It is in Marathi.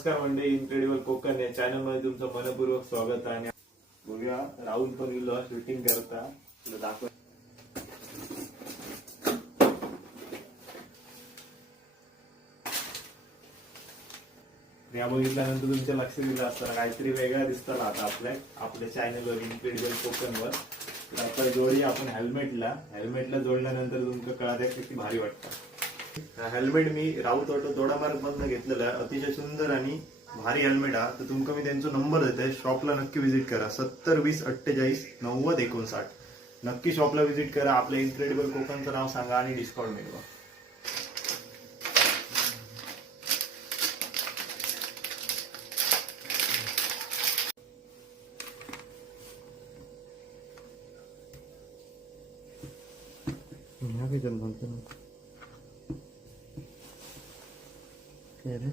नमस्कार मंडळी, इनक्रेडिबल कोकण या चॅनल मध्ये तुमचं मनपूर्वक स्वागत आहे. आणि बघूया राहुल पण गेलो शूटिंग करता तुला दाखव. या बघितल्यानंतर तुमच्या लक्ष दिलं असताना काहीतरी वेगळा दिसताना आता आपल्या चॅनलवर इनक्रेडिबल कोकण वर. आता जोडी आपण हेल्मेटला जोडल्यानंतर तुमचं कळत किती भारी वाटतं. हेल्मेट मी राऊत ऑटो दोडामार्ग मधनं घेतलेलं आहे. अतिशय सुंदर आणि भारी हेल्मेट हा. तर तुमका मी त्यांचा नंबर देते, शॉपला नक्की व्हिजिट करा. 7020489059. नक्की शॉपला व्हिजिट करा. आपल्या इनक्रेडिबल कोकणचं नाव सांगा आणि डिस्काउंट मिळवा. क्या रे